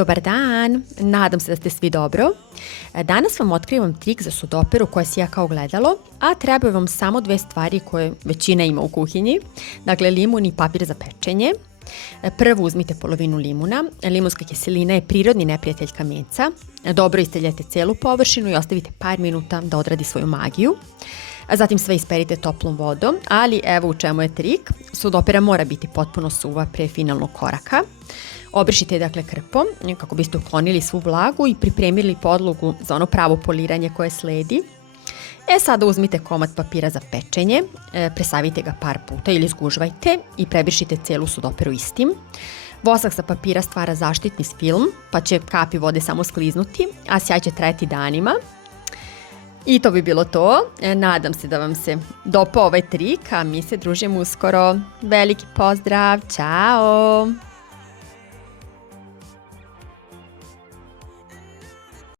Dobar dan, nadam se da ste svi dobro. Danas vam otkrivam trik za sudoperu koja sija kao gledalo, a trebaju vam samo dve stvari koje većina ima u kuhinji. Dakle, limun i papir za pečenje. Prvo uzmite polovinu limuna. Limunska kiselina je prirodni neprijatelj kamenca. Dobro isteljete celu površinu i ostavite par minuta da odradi svoju magiju. Zatim sve isperite toplom vodom, ali evo u čemu je trik. Sudopera mora biti potpuno suva pre finalnog koraka. Obrišite je dakle krpom kako biste uklonili svu vlagu i pripremili podlogu za ono pravo poliranje koje sledi. Sada uzmite komad papira za pečenje, presavite ga par puta ili zgužvajte i prebrišite celu sudoperu istim. Vosak sa papira stvara zaštitni film, pa će kapi vode samo skliznuti, a sjaj će trajati danima. I to bi bilo to. Nadam se da vam se dopao ovaj trik, a mi se družimo uskoro. Veliki pozdrav, ćao!